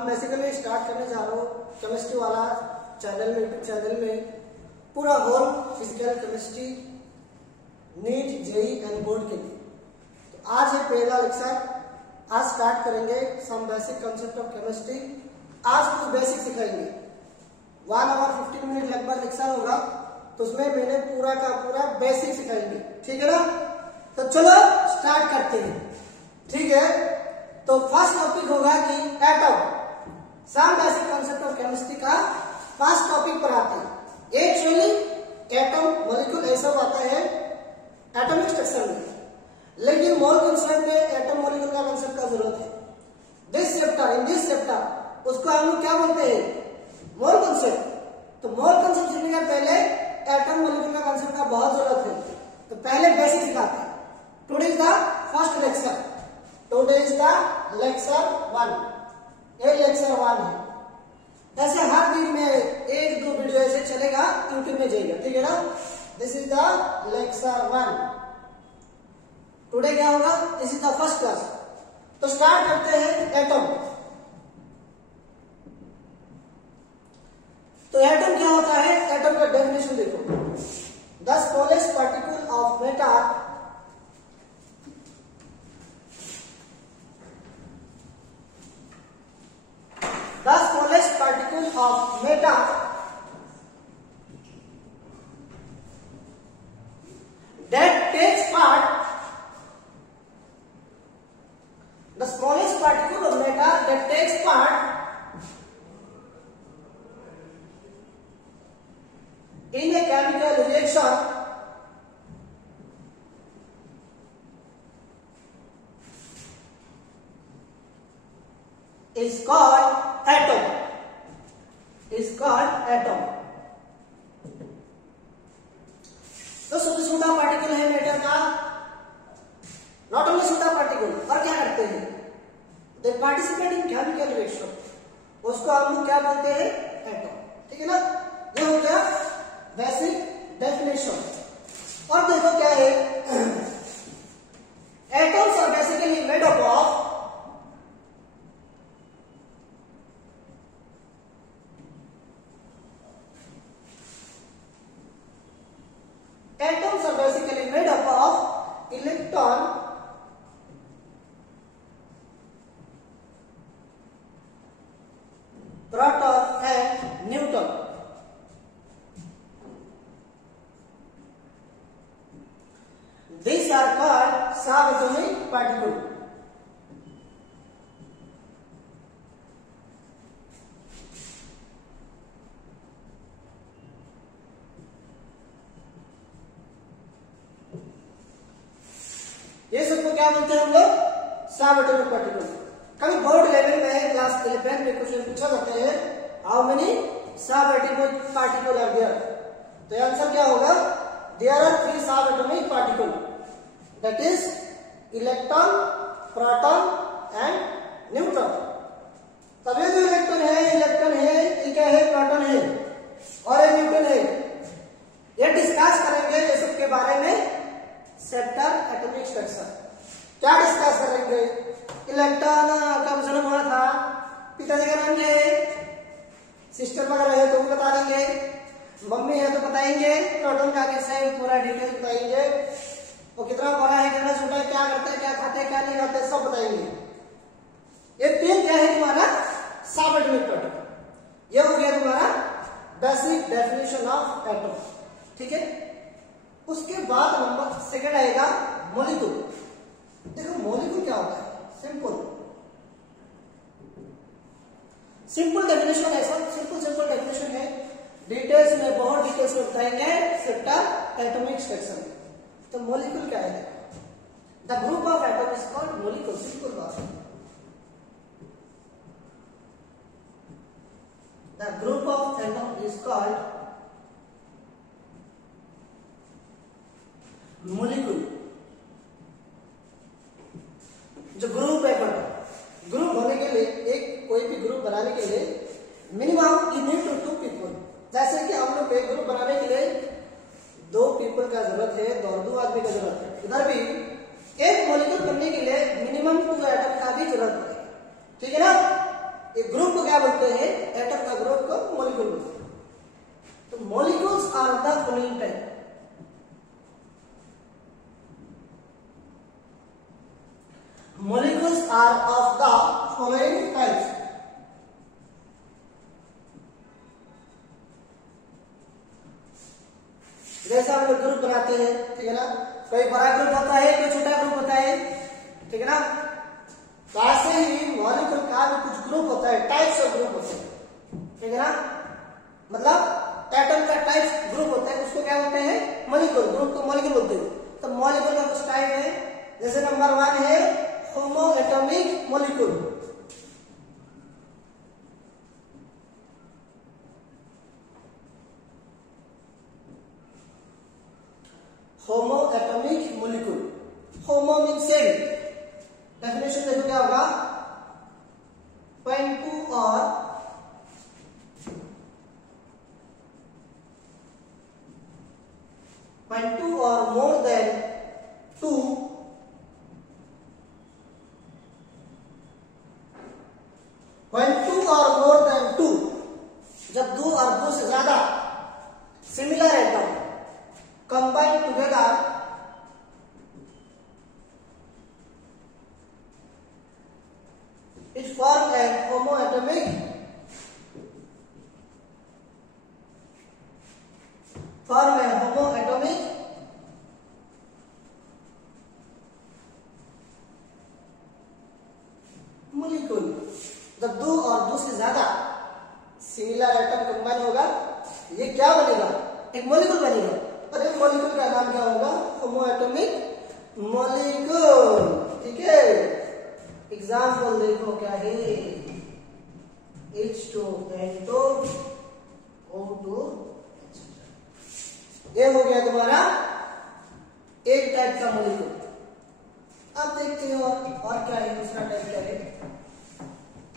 हम basically start करने जा रहा हूँ केमिस्ट्री वाला चैनल में, यूट्यूब चैनल में पूरा whole physical chemistry NEET JEE and board के लिए। तो आज है पहला लेक्चर। आज स्टार्ट करेंगे some basic concept of chemistry. आज कुछ बेसिक सिखाएंगे। 1 आवर 15 मिनट लगभग लेक्चर होगा, तो उसमें मैंने पूरा का पूरा बेसिक सिखाएंगे, ठीक है ना। तो चलो स्टार्ट करते हैं, ठीक है। तो फर्स्ट टॉपिक होगा कि atom, some basic concept of chemistry का फर्स्ट टॉपिक पढ़ाते हैं। एक्चुअली एटम मॉलिक्यूल ऐसा आता है एटॉमिक स्ट्रक्चर में, लेकिन मोल कंसेप्ट में एटम मॉलिक्यूल का कंसेप्ट का जरूरत है। This chapter, in this chapter उसको हम लोग क्या बोलते हैं, मोल कंसेप्ट। तो मोल कंसेप्ट सीखने का पहले एटम मॉलिक्यूल का कंसेप्ट का बहुत जरूरत है। तो पहले बेसिक सिखाते हैं। Today is the first lecture, today is the lecture 1। ये लेक्चर 1 है। ऐसे हर दिन में 1-2 वीडियो ऐसे चलेगा, यूट्यूब में जाएगा, ठीक है ना। This is the lecture 1। Today क्या होगा, this is the first class. तो स्टार्ट करते हैं एटम। तो एटम क्या होता है, एटम का डेफिनेशन देखो। The smallest particle of matter the smallest particle of matter that takes part, the smallest particle of matter that takes part in a chemical reaction is called atom, is called atom। तो छोटा particle है matter का, not only छोटा particle, और क्या करते हैं, दे participate in chemical reaction, उसको हम लोग क्या बोलते हैं, एटम, ठीक है ना। ये हो गया बेसिक डेफिनेशन। और देखो क्या है, atoms are basically made up of atoms are basically made up of electron, proton and neutron। These are called subatomic particles। ये सबको क्या बोलते हैं हम लोग, सबएटॉमिक पार्टिकल। कभी बोर्ड लेवल में क्लास 11 में क्वेश्चन पूछा जाता है, how many subatomic particle are there. तो आंसर क्या होगा, there are 3 subatomic particle, that is electron, proton and neutron. तब ये जो इलेक्ट्रॉन है, ये क्या है, प्रोटॉन है और ये न्यूट्रॉन है। ये डिस्कस करेंगे ये सब के बारे में चैप्टर एटॉमिक स्ट्रक्चर। क्या डिस्कस करेंगे, इलेक्ट्रॉन कब जन्म हुआ था, पिताजी का नाम क्या है, सिस्टर वगैरह है तो भी बता देंगे, मम्मी है तो बताएंगे, प्रोटॉन का कैसे है पूरा डिटेल बताएंगे, वो कितना बड़ा है कितना छोटा है, क्या करता है, क्या खाते हैं, क्या नहीं खाते, सब बताएंगे। ये 3 क्या है तुम्हारा सबएटॉमिक पार्टिकल। ये हो गया तुम्हारा बेसिक डेफिनेशन ऑफ एटम, ठीक है। उसके बाद नंबर 2 आएगा मॉलिक्यूल। देखो मॉलिक्यूल क्या होता है, सिंपल डेफिनेशन है, सिंपल डेफिनेशन है। डिटेल्स में, बहुत डिटेल्स में बताएंगे चैप्टर एटॉमिक स्ट्रक्चर। तो मॉलिक्यूल क्या है, the group of atom is called molecule. Simple बात, the group of atom is called molecule. जो ग्रुप है, ग्रुप होने के लिए, एक कोई भी ग्रुप बनाने के लिए minimum you need to 2 people. जैसे कि हम लोग एक ग्रुप बनाने के लिए 2 पीपल का जरूरत है, 2 आदमी का जरूरत है। इधर भी एक मॉलिक्यूल बनने के लिए मिनिमम 2 एटम का भी जरूरत है, ठीक है ना। एक group molecules are of the following types. जैसे हम लोग ग्रुप बनाते हैं, ठीक है ना, कोई बड़ा ग्रुप होता है, कोई छोटा ग्रुप होता है, ठीक है ना। तो ऐसे ही मॉलिक्यूल का भी कुछ ग्रुप होता है, टाइप्स ऑफ ग्रुप होते हैं, ठीक है ना। मतलब एटम का टाइप्स ग्रुप होता है, उसको क्या बोलते हैं, मॉलिक्यूल, ग्रुप को मॉलिक्यूल बोलते हैं। तो मॉलिक्यूल का कुछ टाइप है, जैसे नंबर 1 है होमो एटॉमिक मॉलिक्यूल। होमो atomic molecule, homo mean same, definition देखो क्या होगा, 0.2 और 0.2 और मोर देन 2 0.2 और मोर देन 2, जब 2 और 2 से ज्यादा similar atom combined together it form a homoatomic molecule। जब 2 और 2 से ज्यादा सिमिलर एटम कंबाइन होगा, ये क्या बनेगा, एक मॉलिक्यूल बनेगा। और एक मॉलिक्यूल का नाम क्या होगा, होमोएटॉमिक मॉलिक्यूल, ठीक है। एग्जाम्पल देखो क्या है, H2N2 O2, ये हो गया तुम्हारा एक टाइप का मॉलिक्यूल। अब देखते हैं और क्या है, दूसरा टाइप क्या है,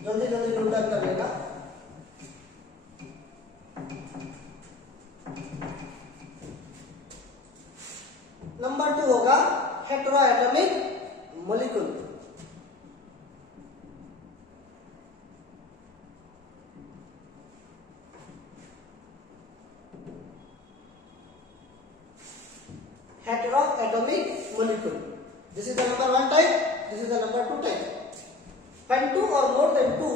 जल्दी जल्दी नोट डाउन कर लेगा। नंबर 2 होगा हेटेरोएटॉमिक molecule. Heteroatomic molecule. This is the number 1 type. This is the number 2 type. When 2 or more than 2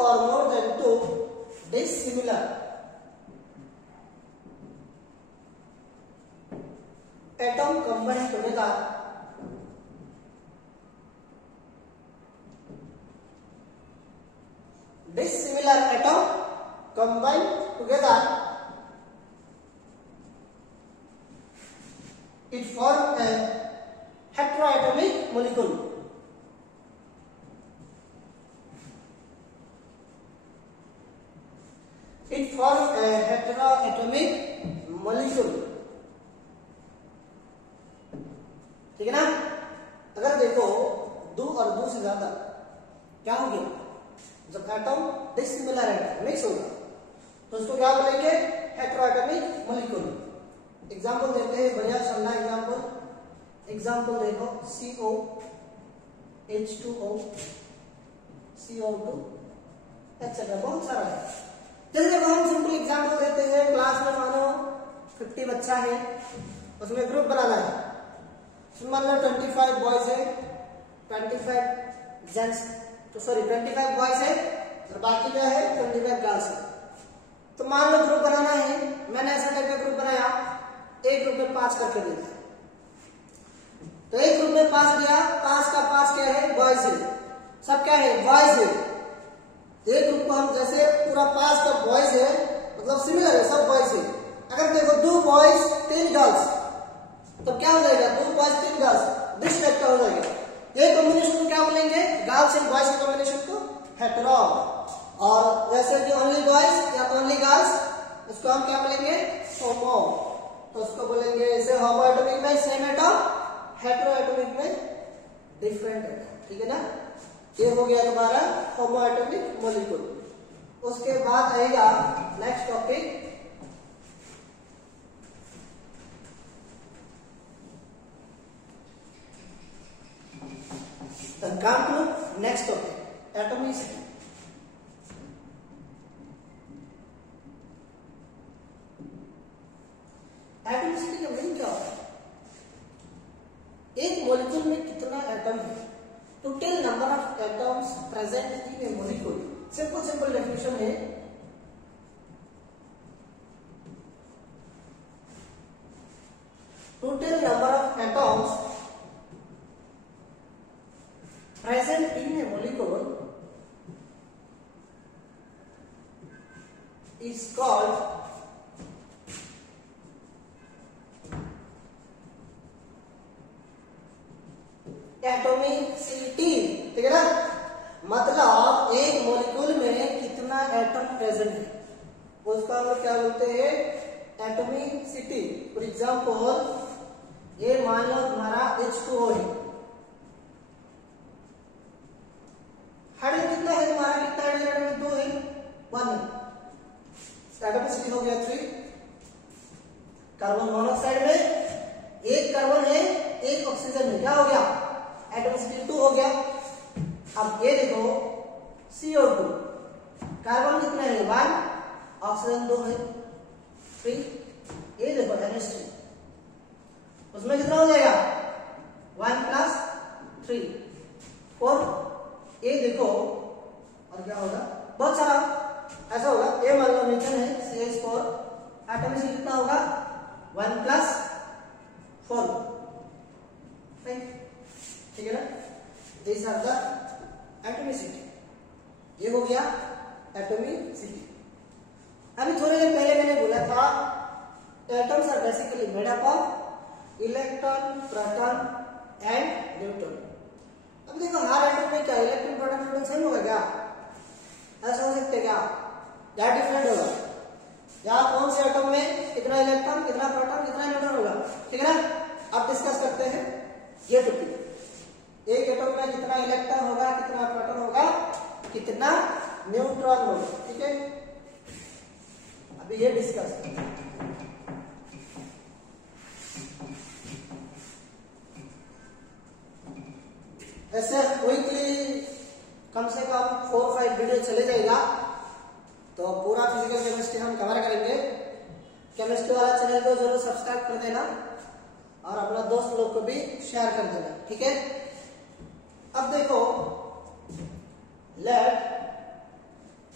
or more than 2 dissimilar atom combine together dissimilar atom combine together it form a heteroatomic molecule। It forms a heteroatomic molecule, ठीक है ना। अगर देखो 2 और 2 से ज्यादा क्या हो गया, जब एटम डिसिमिलर एटम मिक्स होगा तो उसको क्या बोलेंगे, हेटेरोएटॉमिक मॉलिक्यूल। एग्जांपल देते हैं, बढ़िया चलना एग्जांपल देखो, CO H2O CO2 एक्सेट्रा, बहुत सारा है। जैसे जब हम सिंपल एग्जांपल देते हैं, क्लास में मानो 50 बच्चा है, उसमें ग्रुप बनाना है, उसमें मान लो 25 बॉयज है, 25 जेंट्स, तो सॉरी 25 बॉयज है और बाकी क्या है 25 गर्ल्स है। तो मान लो ग्रुप बनाना है, मैंने ऐसा टाइप का ग्रुप बनाया, एक ग्रुप में 5 करके दिया, तो एक ग्रुप में 5 दिया, 5 का 5 क्या है, बॉयज है, सब क्या है, बॉयज है। एक ग्रुप को हम जैसे पूरा 5 का बॉयज है, मतलब सिमिलर है, सब बॉयज है। अगर देखो 2 बॉयज 3 गर्ल्स, तो क्या हो जाएगा, 2 बॉयज 3 गर्ल्स, दिस टाइप का हो जाएगा। ये कॉम्बिनेशन को क्या बोलेंगे, गर्ल्स एंड बॉयज के कॉम्बिनेशन को हेटेरो। और जैसे कि ओनली बॉयज या ओनली गर्ल्स, उसको हम क्या बोलेंगे, होमो। तो उसको बोलेंगे जैसे होमोएटॉमिक में सेम एटम, हेटेरोएटॉमिक में डिफरेंट एटम, ठीक है ना। ये हो गया तुम्हारा होमोएटॉमिक मॉलिक्यूल। उसके बाद आएगा next topic, come to next topic, atomic। Atomicity का मीनिंग क्या होता है? एक मॉलिक्यूल में कितना एटम है, total number of atoms present in A molecule. Simple definition है, total number of atoms present in a molecule is called atomicity. ठीक है ना, मतलब एक मॉलिक्यूल में कितना एटम प्रेजेंट है उसका हम लोग क्या बोलते हैं, एटॉमिसिटी। फॉर एग्जाम्पल ये मान लो तुम्हारा H2O है, हाइड्रोजन कितना है तुम्हारा, कितना हाइड्रोजन है, 2 है, 1 है, एटॉमिसिटी हो गया 3। कार्बन मोनोऑक्साइड में एक कार्बन है, एक ऑक्सीजन है, क्या हो गया, एटॉमिसिटी 2 हो गया। अब ये देखो CO2, कार्बन कितना है 1, ऑक्सीजन 2 है 3। ये देखो NH3, उसमें कितना हो जाएगा 1 + 3 4। ये देखो और क्या होगा, बहुत सारा ऐसा होगा। ये मान लो मेंशन है CH4, एटॉमिसिटी कितना होगा 1 + 4। ठीक है ना, दिस आर द एटॉमिसिटी। ये हो गया एटॉमिसिटी। अभी थोड़ी देर पहले मैंने बोला था atoms are basically made up of electron, proton and neutron. अब देखो हर एटम में क्या इलेक्ट्रॉन, प्रोटॉन, न्यूट्रॉन सेम होगा क्या, ऐसा हो सकता है क्या, या डिफरेंट होगा, या कौन से एटम में कितना इलेक्ट्रॉन, कितना प्रोटॉन, कितना न्यूट्रॉन होगा। ठीक है ना, अब डिस्कस करते हैं ये टॉपिक। एक एटम में कितना इलेक्ट्रॉन होगा, कितना प्रोटॉन होगा, कितना न्यूट्रॉन होगा। ठीक है, अभी ये डिस्कस करते हैं। ऐसे वीकली कम से कम 4-5 वीडियो चले जाएगा, तो पूरा फिजिकल केमिस्ट्री हम कवर करेंगे। केमिस्ट्री वाला चैनल को जरूर सब्सक्राइब कर देना और अपना दोस्त लोग को भी शेयर कर देना। ठीक है, अब देखो लेट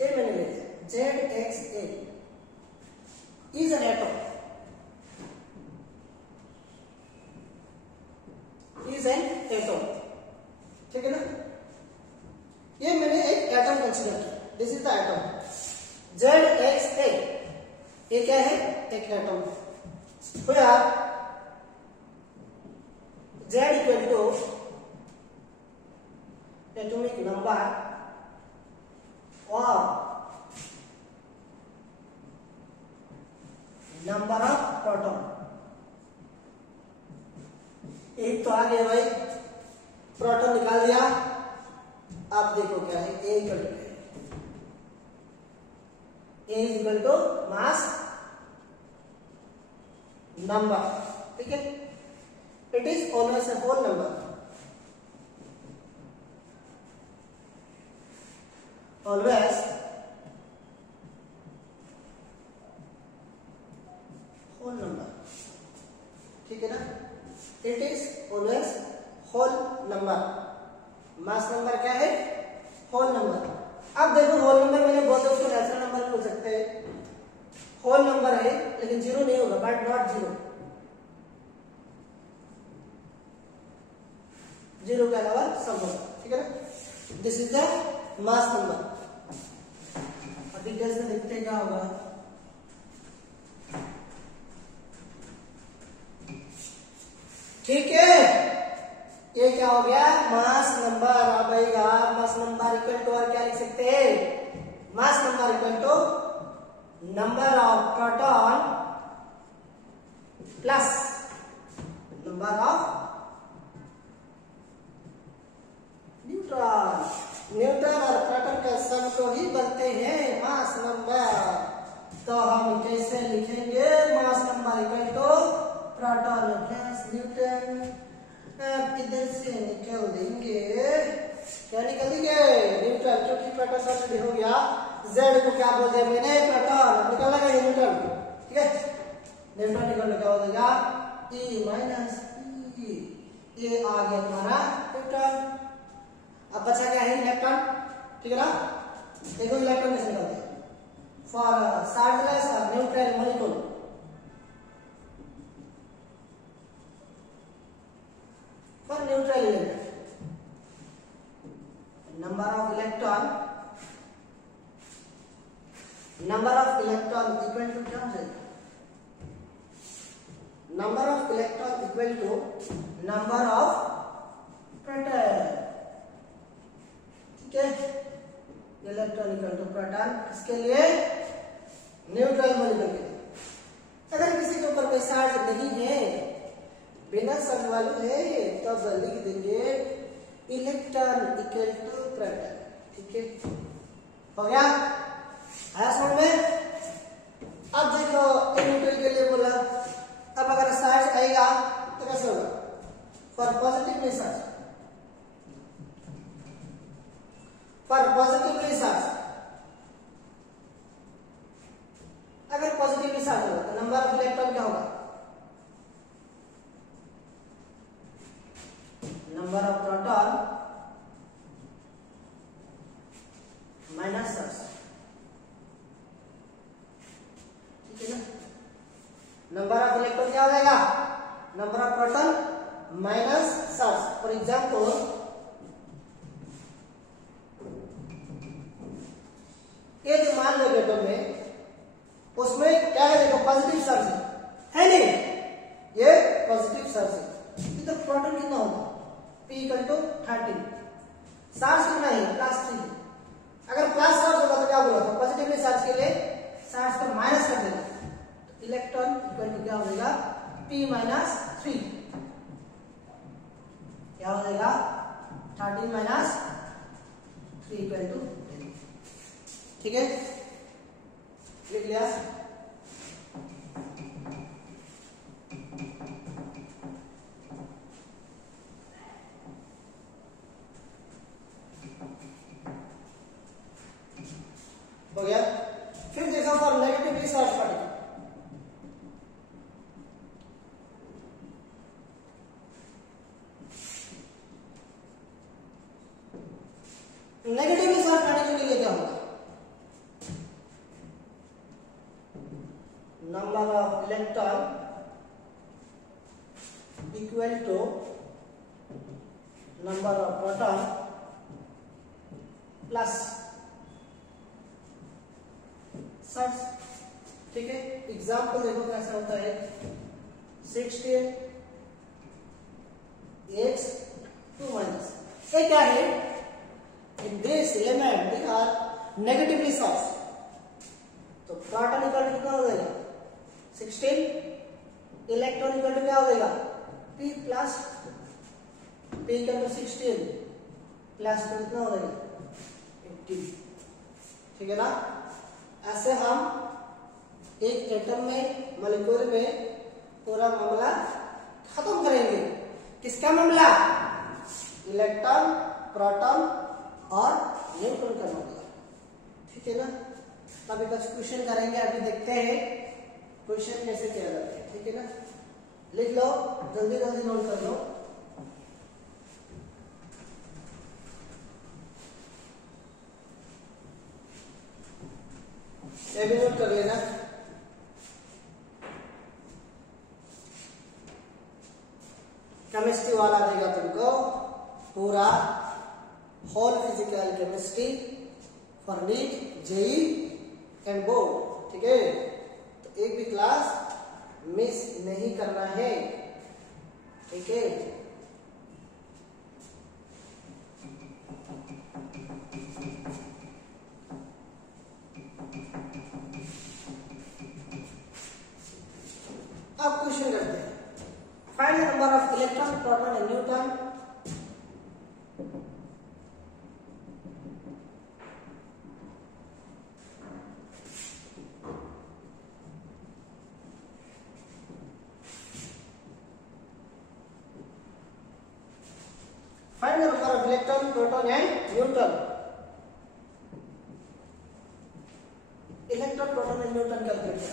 ए मैंने ले लिया ZXA is an atom, is an atom. ठीक है ना, ये मैंने एक एटम कंसीडर किया, this is the atom ZXA। ये क्या है, एक एटम। तो यार Z equal to atomic number और नंबर ऑफ प्रोटॉन। एक तो आ गया भाई, प्रोटॉन निकाल दिया। आप देखो क्या है, A इक्वल टू मास नंबर। ठीक है, it is always a whole number, always whole number. ठीक है ना, it is always whole number. Mass number क्या है, होल नंबर। अब देखो होल नंबर मैंने बोलते उसको नेचुरल नंबर बोल सकते हैं। होल नंबर है लेकिन जीरो नहीं होगा, बट नॉट जीरो, जीरो के अलावा सब होगा। ठीक है ना, this is the mass number. अब डिटेल्स में देखते हैं क्या होगा। ठीक है, ये क्या हो गया, मास नंबर। अब भाई यार मास नंबर इक्वल टू और क्या लिख सकते हैं, mass number equal to number of proton plus number of neutron. Neutron और प्रोटॉन का सम को ही बोलते हैं मास नंबर। तो हम कैसे लिखेंगे, mass number equal to proton plus neutron. इधर से निकल देंगे, क्या निकल देंगे, न्यूट्रॉन, क्योंकि प्रोटॉन ऑलरेडी हो गया। Z को क्या बोल दिया मैंने, प्रोटॉन, निकल लगा ये न्यूट्रॉन। ठीक है, न्यूट्रॉन निकल इलेक्ट्रॉन में क्या हो जाएगा, E माइनस E, ये आ गया तुम्हारा न्यूट्रल। अब बचा क्या है, इलेक्ट्रॉन, ठीक है ना। देखो इलेक्ट्रॉन कैसे निकलते हैं फॉर चार्जलेस और neutral molecule. For neutral element number of electron equal to क्या हो जाएगा, number of electron equal to number of proton, ठीक है। इलेक्ट्रॉन इक्वल टू प्रोटॉन किसके लिए, न्यूट्रल मॉलिक्यूल के लिए। अगर किसी के ऊपर कोई चार्ज नहीं है, बिना चार्ज वाला है, तब लिख देंगे इलेक्ट्रॉन इक्वल टू प्रोटॉन, ठीक है। हो गया, आया समझ में। अब देखो न्यूट्रल के लिए बोला, अब अगर चार्ज आएगा तो कैसे होगा, for positively charge, for positively charge, अगर पॉजिटिवली चार्ज होगा तो नंबर ऑफ इलेक्ट्रॉन क्या होगा, number of proton minus charge, ठीक है ना। नंबर ऑफ इलेक्ट्रॉन क्या हो जाएगा, number of proton minus charge. For example ये जो मान लो एटम में, उसमें क्या है, देखो पॉजिटिव चार्ज है नहीं, ये पॉजिटिव चार्ज है, तो प्रोटॉन कितना होगा, P इक्वल टू 13, चार्ज कितना है, +3। अगर प्लस चार्ज होगा तो क्या बोला था, पॉजिटिवली चार्ज के लिए चार्ज को माइनस कर देना, तो इलेक्ट्रॉन इक्वल टू क्या हो जाएगा, P माइनस 3, क्या हो जाएगा 13 माइनस 3 इक्वल टू 10, ठीक है, लिख लिया। हो गया। फिर देखो for negatively charge particle, negatively charge particle के लिए क्या होगा, number of electron equal to number of proton plus charge, ठीक है। एग्जाम्पल देखो कैसा होता है, 16 x 2 माइनस, ये क्या है, in this element they are negatively charge, तो प्रोटॉन इक्वल टू कितना हो जाएगा 16, इलेक्ट्रॉन इक्वल टू क्या हो जाएगा P plus, P equal to 16 plus कितना हो जाएगा 18, ठीक है ना। ऐसे हम एक एटम में, मॉलिक्यूल में पूरा मामला खत्म करेंगे। किसका मामला, इलेक्ट्रॉन, प्रोटॉन और न्यूट्रॉन का मामला, ठीक है ना। अभी कुछ क्वेश्चन करेंगे, अभी देखते हैं क्वेश्चन कैसे किया जाता है, ठीक है ना। लिख लो, जल्दी जल्दी नोट कर लो। ये भी नोट कर लेना। केमिस्ट्री वाला देगा तुमको पूरा whole physical chemistry for NEET, JEE and board, ठीक है। तो एक भी क्लास मिस नहीं करना है, ठीक है। अब क्वेश्चन करते हैं, find the number of electron, proton and neutron. Find the number of electron, proton and neutron. Electron, proton and neutron calculate.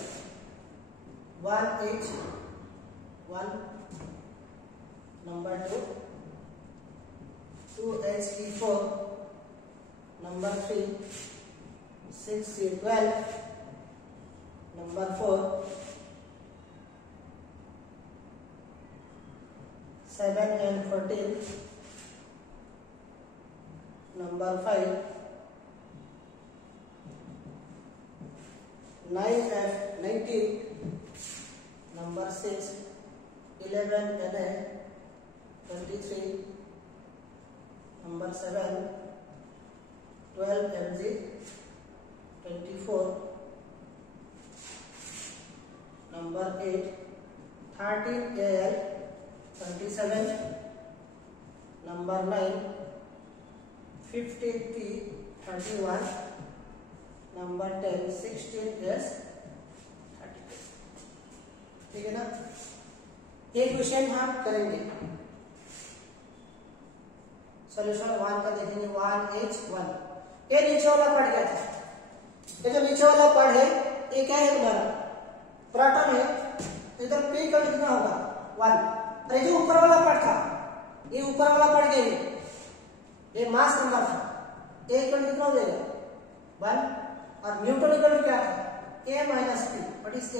1 each 1, number 2, 2He4, number 3, 6C12, number 4, 7N14, number 5, 9F19, number 6, 11Na23, number 7, 12Mg24, number 8, 13Al27, number 9, 15P31, number 10, 16S32। ठीक है ना। ये question हम करेंगे। Solution 1 का देखेंगे 1H1। ये नीचे वाला पढ़ गया था। ये जो नीचे वाला पढ़ है ये क्या है तुम्हारा प्रोटॉन है। इधर P का कितना होगा 1। और ये जो ऊपर वाला पढ़ था ये ऊपर वाला पढ़ गए ये मास नंबर था। A का कितना हो जाएगा 1 और न्यूटन इक्वल क्या था A minus P। What is A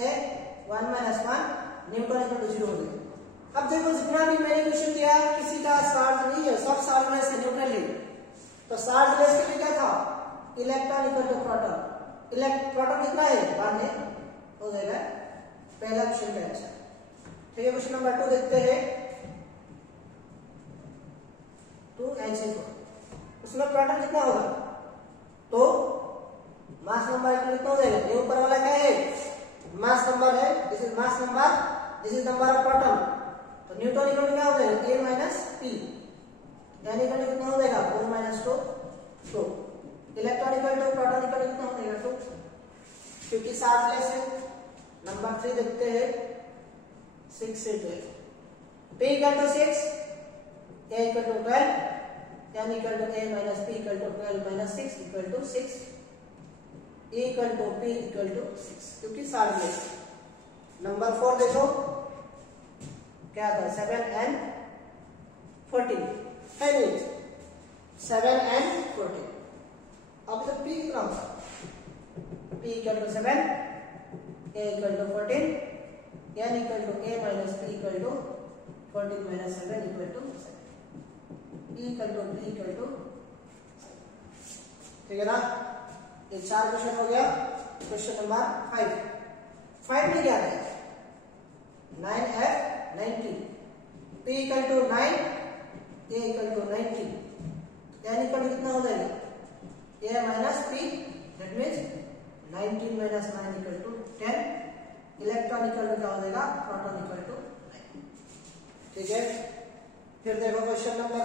1 minus 1 newton equal to 0 हो गया। अब देखो जितना भी मैंने क्वेश्चन दिया किसी का चार्ज नहीं है, सब चार्ज में से न्यूट्रल है। तो चार्ज लेस के लिए क्या था electron equal to proton. Proton कितना है 1 है हो जाएगा पहला क्वेश्चन का आंसर। ठीक है। क्वेश्चन नंबर 2 देखते हैं 2He4। उसमें प्रोटॉन कितना होगा तो मास नंबर कितना हो जाएगा। ये ऊपर वाला क्या है मास नंबर है। This is mass number, this is number of proton. तो न्यूटन इक्वल टू क्या हो जाएगा A माइनस P यानी इक्वल टू कितना हो जाएगा 4 minus 2 2। Electron equal to proton equal to कितना हो जाएगा 2 क्योंकि 7 लेस है। नंबर 3 देखते हैं 6 से 12। P equal to 6 A equal to 12 यानी equal to A minus P equal to 12 minus 6 equal to 6। E equal to P equal to 6 क्योंकि 7 लेस। नंबर 4 देखो क्या था 7N14 है नहीं 7N14। अब तो P कितना होगा P equal to 7 A equal to 14 यानी equal to A minus P equal to 14 minus 7 equal to 7। E equal to P equal to. ठीक है ना। ये 4 क्वेश्चन हो गया। क्वेश्चन नंबर 5 में क्या है 9F19 P equal to 9 A equal to 19 यानी इक्वल कितना हो जाएगा A minus P that means 19 minus 9 equal to 10। Electron equal to क्या हो जाएगा प्रोटॉन इक्वल टू 9। ठीक है। फिर देखो क्वेश्चन नंबर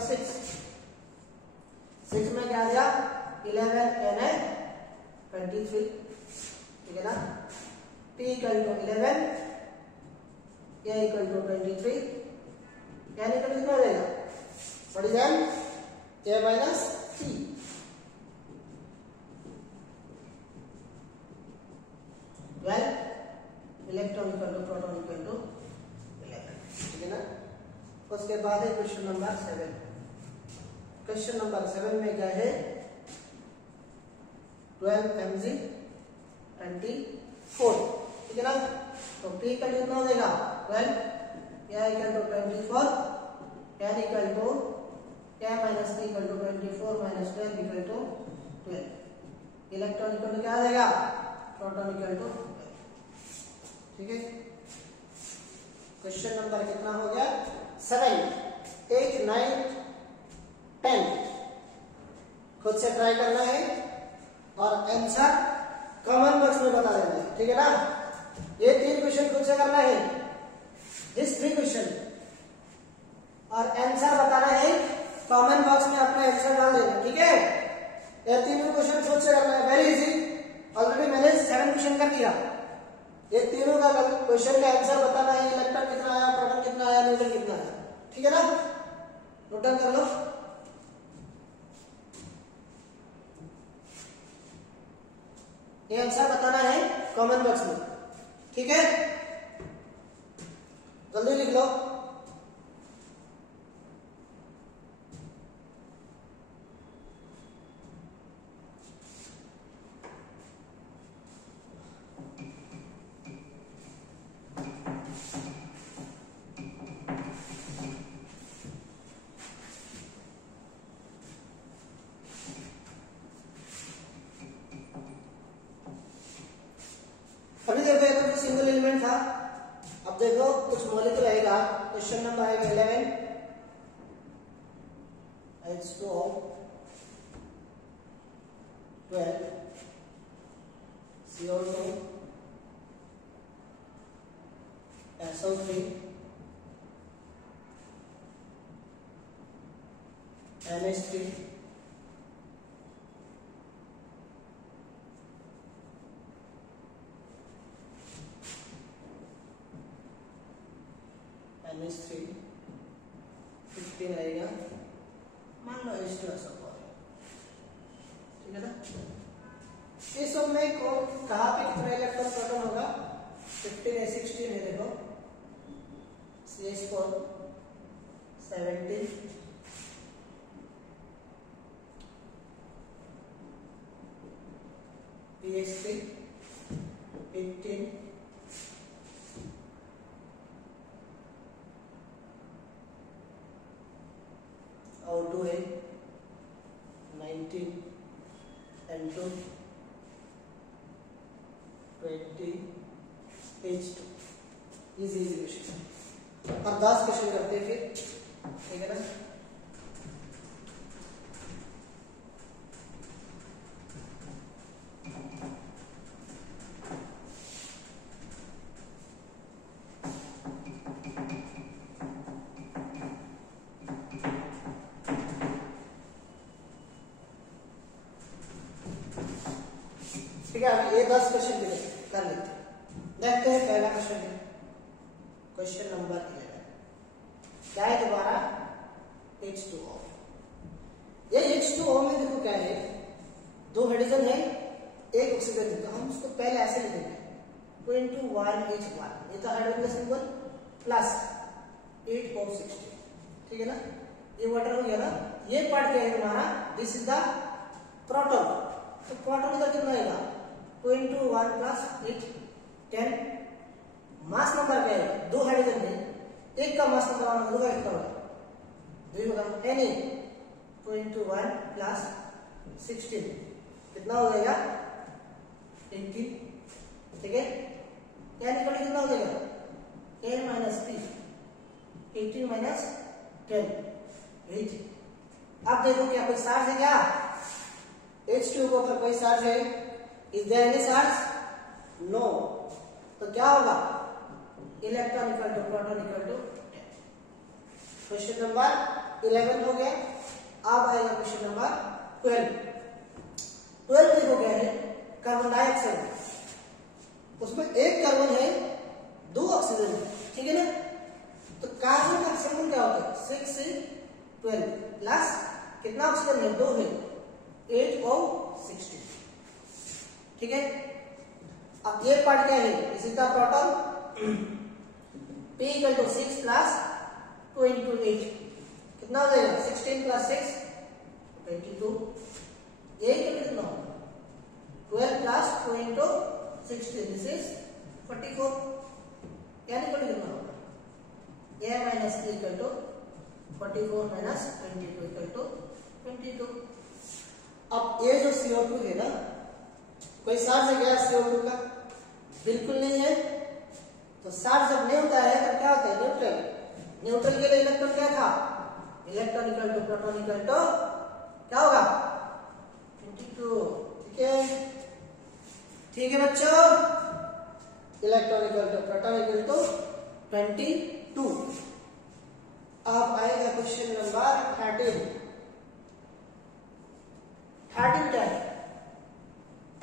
6 में क्या दिया 11Na23। ठीक है ना। P equal to 11 A equal to 23 यानी इक्वल कितना हो जाएगा what is A minus P। Well electron equal to proton equal to 11। ठीक है ना। उसके बाद है क्वेश्चन नंबर 7। क्वेश्चन नंबर 7 में क्या है 12Mg24। ठीक है ना। तो P का कितना हो जाएगा 12 A इक्वल टू 24 यानी equal to A minus P equal to 24 minus 12 equal to 12। Electron equal to क्या आ जाएगा प्रोटॉन इक्वल टू 12। ठीक है। क्वेश्चन नंबर कितना हो गया 7 8 9 10 खुद से ट्राई करना है और आंसर कमेंट बॉक्स में बता देना है। ठीक है ना। ये 3 क्वेश्चन खुद से करना है दिस 3 क्वेश्चन और आंसर बताना है कमेंट बॉक्स में अपना आंसर डाल देना। ठीक है। ये 3 क्वेश्चन खुद से करना है वेरी इजी। ऑलरेडी मैंने 7 क्वेश्चन कर दिया। ये तीनों का क्वेश्चन का आंसर बताना है। इलेक्ट्रॉन कितना आया प्रोटॉन कितना आया न्यूट्रन कितना आया। ठीक है ना। नोट डाउन कर लो। ये आंसर बताना है कमेंट बॉक्स में। ठीक है। जल्दी लिख लो। अभी देखो एक तो सिंगल एलिमेंट था, अब देखो कुछ मॉलिक्यूल आएगा। क्वेश्चन नंबर आएगा 11 H2O 12 CO2 SO3 NH3 NH3 15 आएगा, मान लो H2SO4, ठीक है ना। इस सब में कहाँ पे कितना इलेक्ट्रॉन प्रोटॉन होगा? 15 है, 16 है, देखो CH4 17 PH3 18 और 2 है 19 N2 20 H2। Easy question. अब 10 क्वेश्चन करते हैं फिर, ठीक है ना। ठीक है, अब ये 10 क्वेश्चन कर लेते हैं। देखते हैं पहला क्वेश्चन है, क्वेश्चन नंबर 11 क्या है दोबारा? H2O। ये H2O में देखो क्या है, 2 हाइड्रोजन है, 1 ऑक्सीजन है, तो हम उसको पहले ऐसे लिखेंगे 2 × 1H1, ये तो हाइड्रोजन का सिंबल, प्लस 8O16, ठीक है ना। ये वाटर हो गया ना। ये पार्ट क्या है तुम्हारा? This is the proton. तो प्रोटॉन का कितना आएगा? 2 × 1 + 8 10। मास नंबर क्या है? 2 हाइड्रोजन है, एक का मास नंबर होगा, दूसरा कितना होगा? 2 होगा। Na 2 × 1 + 16 कितना हो जाएगा? 18, ठीक है। क्या निकल कितना हो जाएगा? n - p 18 - 10 8। अब देखो क्या कोई चार्ज है क्या? H2O के ऊपर कोई चार्ज है? Is there any charge? No. तो क्या होगा? Electron equal to proton equal to 10। Question number 11 हो गया। अब आएगा क्वेश्चन नंबर 12। 12 देखो क्या है? कार्बन डाइऑक्साइड, उसमें 1 कार्बन है, 2 ऑक्सीजन है, ठीक है ना। तो कार्बन का सिंबल क्या होता है? 6C12 प्लस कितना ऑक्सीजन है? 2 है, 8O16, ठीक है। अब ये पार्ट क्या है? This is the proton. P = 6 + 2 × 8 कितना हो जाएगा? 16 + 6 22। ये कितना होगा? 12 + 2 × 16, दिस इज 44। यानी कितना होगा? A - E = 44 - 22 = 22। अब ये जो CO2 है ना, कोई चार्ज है क्या CO2 का? बिल्कुल नहीं है। तो चार्ज जब नहीं होता है तो क्या होता है? न्यूट्रल। न्यूट्रल के लिए इलेक्ट्रॉन क्या था? Electron equal to proton equal to क्या होगा? 22, ठीक है। ठीक है बच्चों, electron equal to proton equal to 22। अब आएगा क्वेश्चन नंबर 13। 13 क्या है?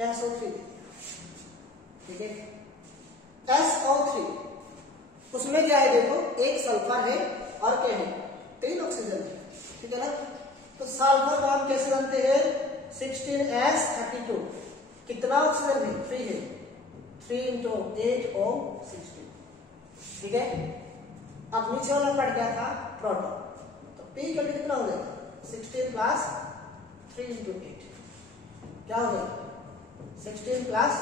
SO3, ठीक है। SO3 उसमें क्या है? देखो 1 सल्फर है और क्या है? 3 ऑक्सीजन है, ठीक है ना। तो सल्फर को हम कैसे बनते हैं? 16S32 कितना ऑक्सीजन है? 3 है, 3 × 8O16, ठीक है। अब नीचे वाला कट गया था प्रोटॉन, तो P इक्वल टू कितना हो गया 16 प्लस 3 इंटू 8 क्या हो गया 16 प्लस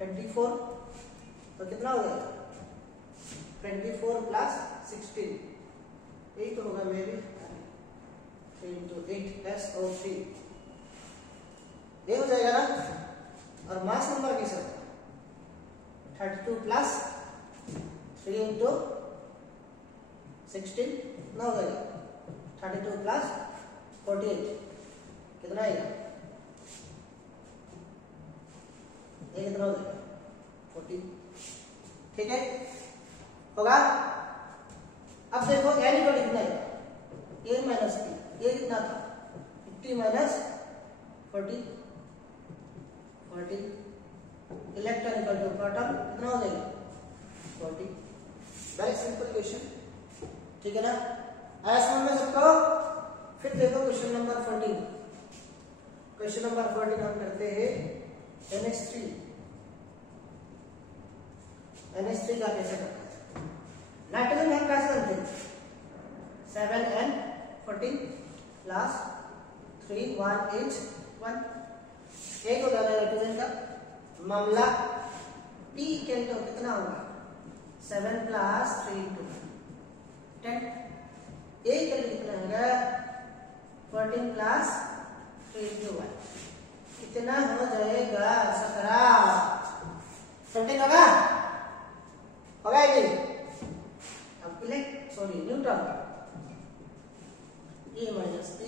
24, तो कितना हो गया 24 प्लस 16, यही तो होगा मेरी 3 इंटू 8 प्लस और 3, ये हो जाएगा ना। और मास नंबर कैसे होगा 32 प्लस 3 इंटू 16 कितना हो जाएगा 32 प्लस 48 कितना आएगा, ये कितना हो जाएगा 40, ठीक है होगा। अब देखो n इक्वल कितना है a माइनस b, ये कितना था 50 minus 40 electron equal to proton कितना हो जाएगा 40, वेरी सिंपल क्वेश्चन, ठीक है ना। आया समझ में सबको। फिर देखो क्वेश्चन नंबर 14, क्वेश्चन नंबर 14 हम करते हैं NH3 का कैसे करते हैं। नाइट्रोजन हम कैसे करते हैं 7n14 प्लस 3 1 8 1, एक हो जाएगा नाइट्रोजन का मामला। P इक्वल टू कितना होगा 7 plus 3 into 10, A equal to कितना होगा 14 प्लस 3 इंटू 1, कितना हो जाएगा 17, 17 होगा ये। अब neutron A minus P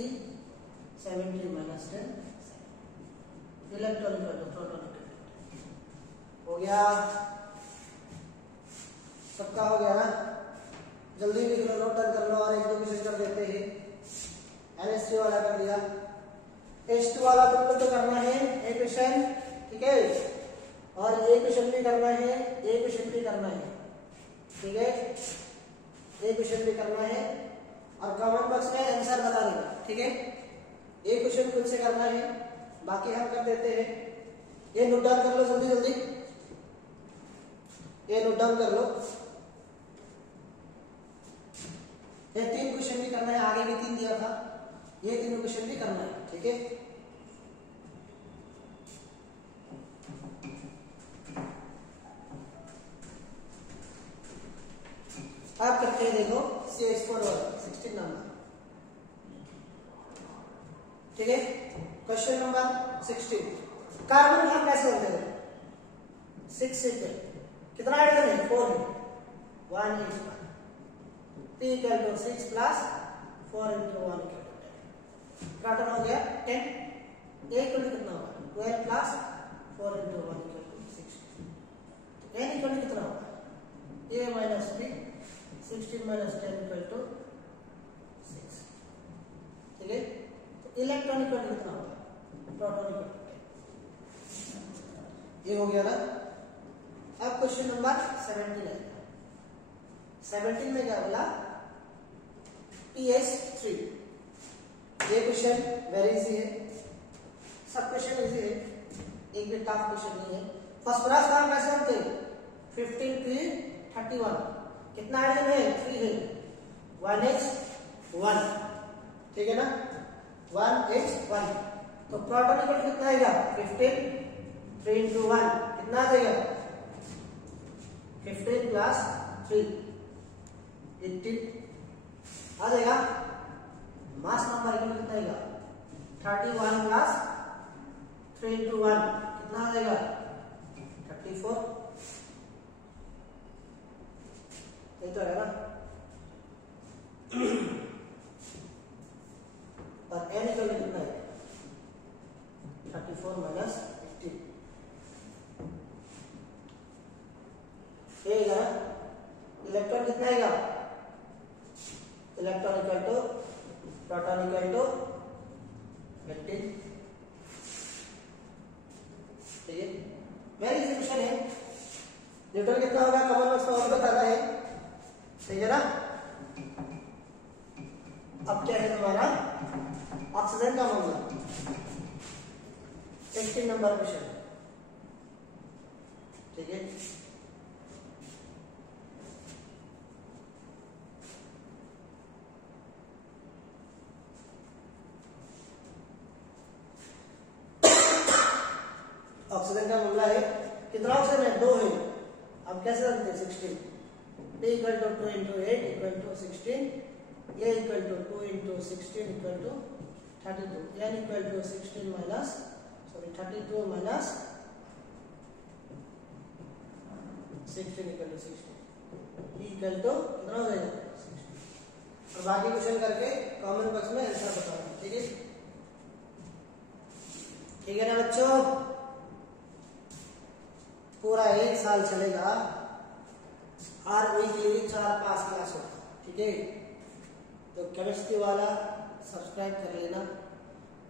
17 minus 10 electron equal to proton हो गया, सबका हो गया ना। जल्दी लिख लो, नोट डाउन कर लो और एक दो क्वेश्चन कर देते हैं। NH3 वाला कर दिया, H2 वाला तुम लोग तो करना है एक क्वेश्चन, ठीक है, और एक क्वेश्चन भी करना है, एक क्वेश्चन भी करना है, ठीक है, एक क्वेश्चन भी करना है और कमेंट बॉक्स में आंसर बता देना, ठीक है। एक क्वेश्चन खुद से करना है, बाकी हम कर देते हैं। ये नोट डाउन कर लो जल्दी जल्दी, ये नोट डाउन कर लो। ये 3 क्वेश्चन भी करना है, आगे भी 3 दिया था, ये 3 क्वेश्चन भी करना है, ठीक है। आप करते हैं, देखो CH4 16 नंबर, ठीक है। क्वेश्चन नंबर 16, कार्बन हम कैसे होते हैं 6 से कितना हाइड्रोजन है 4 है 1 H1, P equal to 6 plus 4 into 1 equal to 10, proton हो गया 10, A इक्वल टू कितना होगा 12 प्लस 4 इंटू 1 इक्वल टू 6, तो N इक्वल टू कितना होगा A minus B 16 minus 10 equal to 6, ठीक है। तो इलेक्ट्रॉन इक्वल टू कितना होगा प्रोटॉन इक्वल टू, ये हो गया ना। अब क्वेश्चन नंबर 17 है, 17 में क्या बोला PH3, ये क्वेश्चन वेरी इजी है, सब क्वेश्चन इजी है, एक भी टफ क्वेश्चन नहीं है। फास्फोरस का कैसे होते हैं 15P31, कितना हाइड्रोजन है 3 है 1H1, ठीक है ना 1H1, तो प्रोटॉन इक्वल कितना आएगा 15 3 इंटू 1 कितना आ जाएगा 15 प्लस 3 18 आ जाएगा। मास नंबर इक्वल कितना आएगा 31 प्लस 3 इंटू 1 कितना आ जाएगा 34, ये तो है ना। और n इक्वल कितना है 34 माइनस 18, इलेक्ट्रॉन कितना आएगा electron equal to proton equal to 18, ठीक है, वेरी इजी क्वेश्चन है। न्यूट्रल कितना होगा कमेंट बॉक्स में और बताना है, ठीक है ना। अब क्या है तुम्हारा ऑक्सीजन का मामला, 16 नंबर क्वेश्चन, ठीक है। ऑक्सीजन का मामला है। कितना ऑक्सीजन है? 2 है। अब कैसे जानते हैं? 16 P equal to 2 into 8 equal to 16, A equal to 2 into 16 equal to 32, N equal to 16 minus 32 minus 16 equal to 16, E equal to कितना हो जाएगा? 16। और बाकी क्वेश्चन करके कमेंट बॉक्स में आंसर बताना, ठीक है? ठीक है ना बच्चों? पूरा 1 साल चलेगा, हर वीकली 4-5 क्लास होगा, ठीक है? तो केमिस्ट्री वाला सब्सक्राइब कर लेना,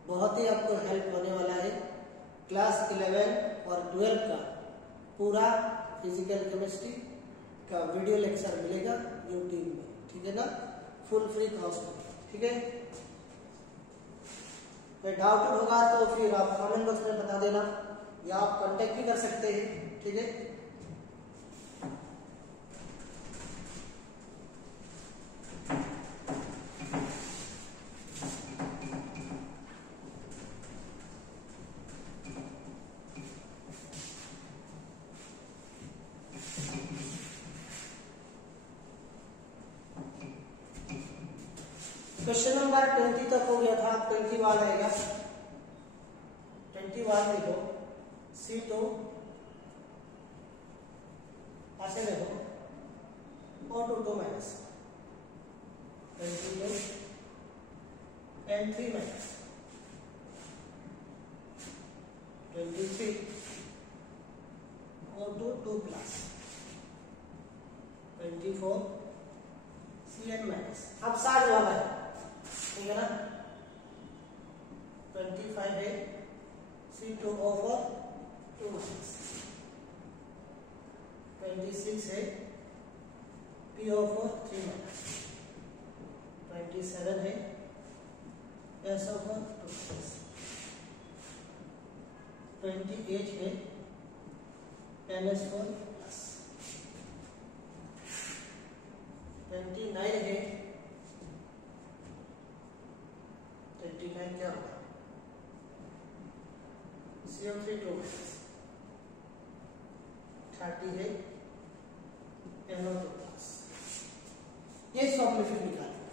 बहुत ही आपको हेल्प होने वाला है। क्लास 11 और 12 का पूरा फिजिकल केमिस्ट्री का वीडियो लेक्चर मिलेगा यूट्यूब में, ठीक है ना? फुल फ्री कॉस्ट में, ठीक है? कोई डाउट होगा तो फिर आप कमेंट बॉक्स में बता देना, या आप कांटेक्ट भी कर सकते हैं, ठीक है? क्वेश्चन नंबर 20 तक हो गया था, 21 आएगा। 21 देखो, C2 ऐसे देखो, O2 2 minus 22 N3 minus 23 O2 2 plus 24 CN minus. अब 60 वाला है, ठीक है ना? 25 है C2O4 2 माइनस, 26 है PO4 3 माइनस, 27 है SO4 2 प्लस, 28 है NS4 प्लस, 29 है 29 क्या होगा? CO3 2 माइनस, 30 है NO2 प्लस। ये सॉल्यूशन निकालेंगे।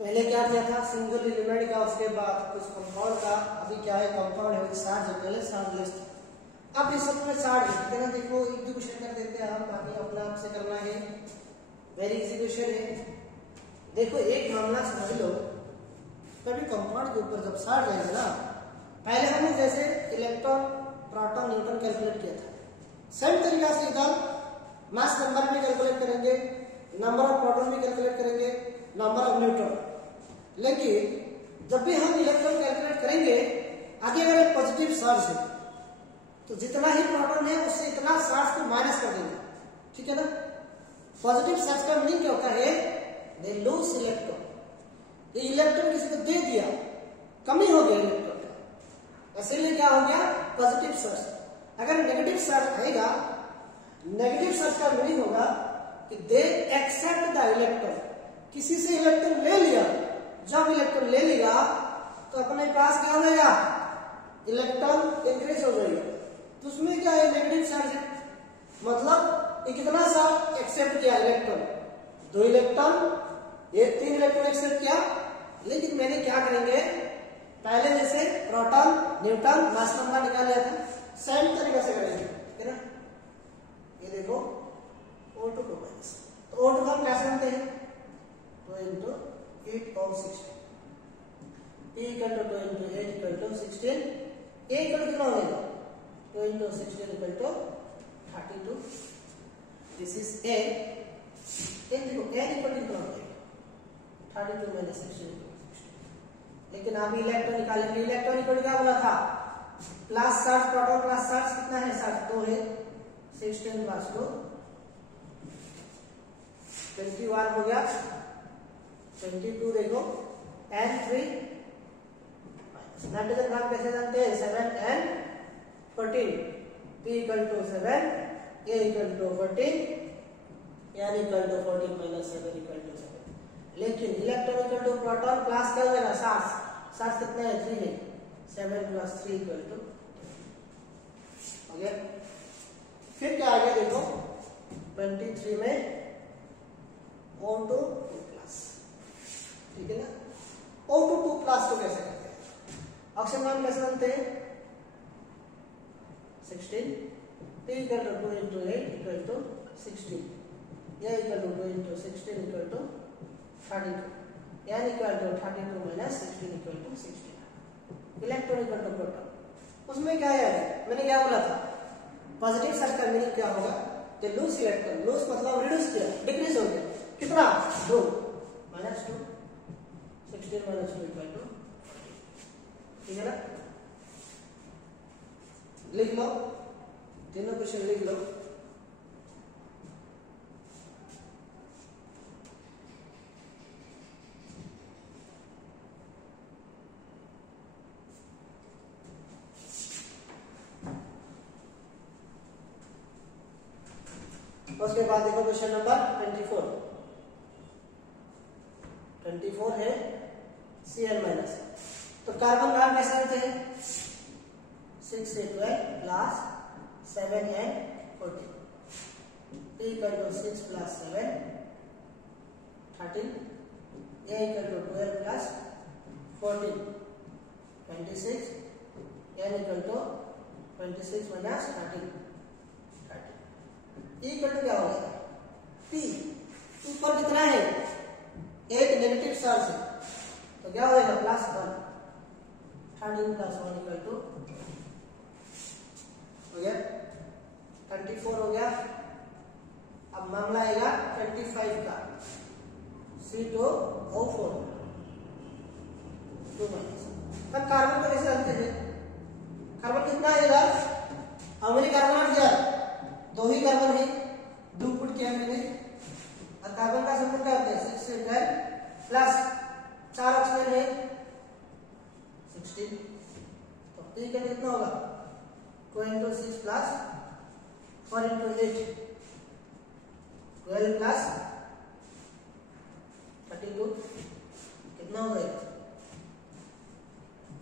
पहले क्या किया था? सिंगल एलिमेंट का, उसके बाद कुछ कंपाउंड का। अभी क्या है? कंपाउंड है, चार्ज है, पहले चार्ज लिस्ट। अब इस सब में चार्ज है, ठीक है ना? देखो एक दो क्वेश्चन कर देते हैं हम, बाकी अपने आप से करना है। वेरी इजी क्वेश्चन है। देखो एक मामला समझ लो, कभी कंपाउंड के ऊपर जब चार्ज आएगा ना, पहले हमने जैसे इलेक्ट्रॉन, प्रोटॉन, न्यूट्रॉन कैलकुलेट किया था, सेम तरीका से इधर मास नंबर भी कैलकुलेट करेंगे, नंबर ऑफ प्रोटॉन भी कैलकुलेट करेंगे, नंबर ऑफ न्यूट्रॉन। लेकिन जब भी हम इलेक्ट्रॉन कैलकुलेट करेंगे, आगे अगर पॉजिटिव चार्ज है तो जितना ही प्रोटॉन है उससे इतना चार्ज को माइनस कर देंगे, ठीक है ना? पॉजिटिव चार्ज का मीनिंग क्या होता है? They lose electron. ये इलेक्ट्रॉन किसी को दे दिया, कमी हो गया इलेक्ट्रॉन का, इसीलिए क्या हो गया? Positive charge. अगर नेगेटिव चार्ज आएगा, नेगेटिव चार्ज का मीनिंग होगा कि दे एक्सेप्ट द इलेक्ट्रॉन। किसी से इलेक्ट्रॉन ले लिया, जब इलेक्ट्रॉन ले लिया तो अपने पास क्या हो जाएगा? इलेक्ट्रॉन इंक्रीज हो जाएगा। तो उसमें क्या है? नेगेटिव चार्ज है, मतलब ये कितना सा एक्सेप्ट किया इलेक्ट्रॉन? 2 इलेक्ट्रॉन, ये 3 इलेक्ट्रॉन एक्सेप्ट किया। लेकिन मैंने क्या करेंगे? पहले जैसे प्रोटॉन, न्यूट्रॉन, मास नंबर निकाल लिया था, सेम तरीके से करेंगे, ठीक है ना? ये देखो O2 2 माइनस, तो O2 का हम कैसे जानते हैं? 2 इंटू 8 और 16, P equal to 2 into 8 equal to 16, A equal कितना हो जाएगा? 2 into 16 equal to 32। This is A। देखो N इक्वल कितना हो जाएगा? 32 माइनस 16। लेकिन अभी इलेक्ट्रॉन निकालेंगे। इलेक्ट्रॉन इक्वल क्या बोला था? Plus charge, proton plus charge कितना है? 2 है, 16 प्लस 2 21 हो गया। 22 देखो N3 नाइट्रोजन नाम कैसे जानते हैं? 7 and 14, P equal to 7, A equal to 14, N equal to 14 minus 7 equal to 7। लेकिन electron equal to proton plus क्या हो जाएगा? 7 कितना है? 3 है, 7 प्लस 3 इक्वल टू गया। फिर क्या आ गया देखो 23 में O2 2+, ठीक है ना। O2 2+ को कैसे करते हैं? ऑक्सीजन बॉन्ड कैसे बनते हैं? 16 T equal to 2 into 8 equal to 16, A equal to 2 into 16 equal to 32, N equal to 32 minus 16 equal to 16, electron equal to proton. उसमें क्या है, मैंने क्या बोला था, पॉजिटिव चार्ज का मीनिंग क्या होगा, जो लूज इलेक्ट्रॉन, लूज मतलब रिड्यूस किया, डिक्रीज हो गया, कितना 2 -2, 16 - 2 इक्वल टू, ठीक है ना। लिख लो, तीनों क्वेश्चन लिख लो। उसके बाद देखो क्वेश्चन नंबर 24 है Cn-, तो कार्बन कार्बन कैसे होते हैं, 6 से 12 plus 7 and 14, T equal to 6 plus 7 13, A equal to 12 plus 14 26, N equal to 26 minus 13 30, equal to क्या हो गया T, ऊपर कितना है, एक नेगेटिव चार्ज है, तो क्या हो जाएगा +1, 13 + 1 इक्वल टू हो गया 24 हो गया। अब मामला आएगा 25 का, C2O4 2-। तब कार्बन को कैसे जानते हैं, कार्बन कितना आएगा, हाउ मेनी कार्बन दिया, 2 ही कार्बन है, 2 पुट किया मैंने, और कार्बन का संबंध क्या होता है 6 से 12 प्लस 4 ऑक्सीजन है 16, तो ठीक है कितना होगा 2 into 6 plus 4 into 8 12 plus 32, कितना हो जाएगा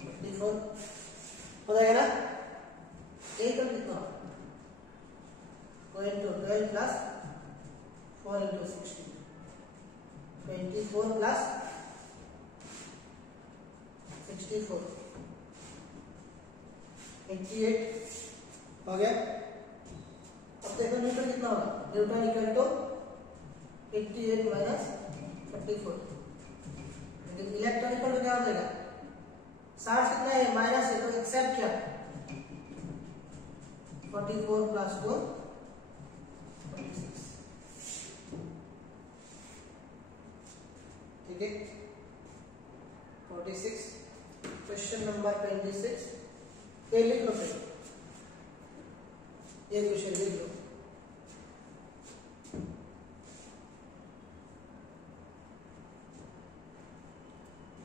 54 हो जाएगा ना। एक का कितना 2 into 12 plus 4 into 16 24 plus 64 88 हो गया। अब देखो न्यूटन कितना होगा, न्यूटन इक्वल टू 88 minus 34, लेकिन इलेक्ट्रॉन इक्वल टू क्या हो जाएगा 60 कितना है माइनस है, तो एक्सेप्ट क्या 44 plus 2 26, ठीक है 46। क्वेश्चन नंबर 26 ये लिख लो, फिर ये क्वेश्चन लिख लो,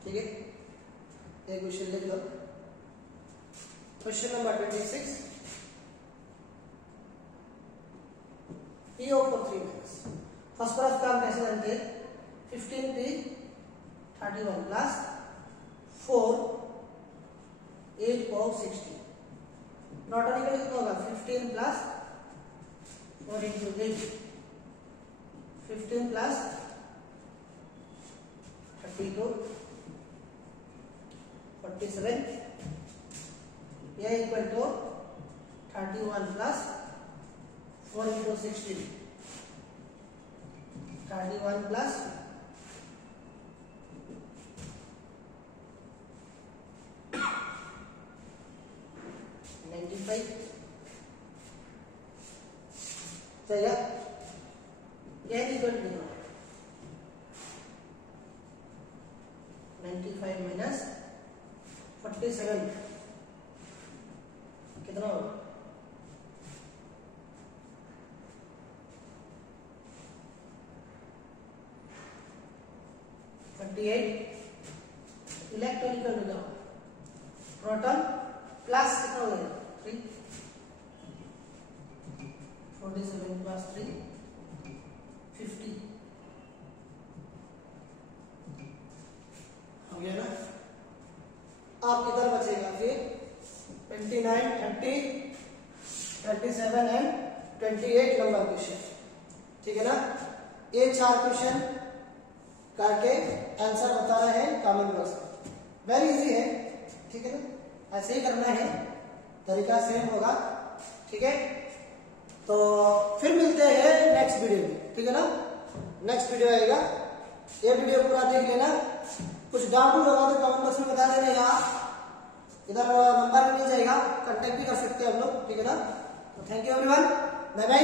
ठीक है ये क्वेश्चन लिख लो। क्वेश्चन नंबर 26, PO4 3-, फास्फोरस का हम कैसे जानते हैं 15P 31 plus 4 8 power 16, proton equal कितना होगा 15 plus 4 into 8 15 plus 32 47, A equal to 31 plus 4 into 16 31 plus 95 चलेगा। N equal to 95 minus 47 कितना होगा 38, electron equal to proton plus कितना हो गया 3, 47 प्लस 3 50 हो गया ना। आप किधर बचेगा फिर 29 30 27 एंड 28 नंबर क्वेश्चन, ठीक है ना। ये 4 क्वेश्चन करके आंसर बताना है कॉमन बॉक्स में, वेरी इजी है, ठीक है ना। ऐसे ही करना है, तरीका सेम होगा, ठीक है। तो फिर मिलते हैं नेक्स्ट वीडियो में, ठीक है ना। नेक्स्ट वीडियो आएगा, ये वीडियो पूरा देख लेना। कुछ डाउट होगा तो कमेंट बॉक्स में बता देना, यहाँ इधर नंबर मिल जाएगा, कांटेक्ट भी कर सकते हैं हम लोग, ठीक है ना। तो thank you everyone, bye bye.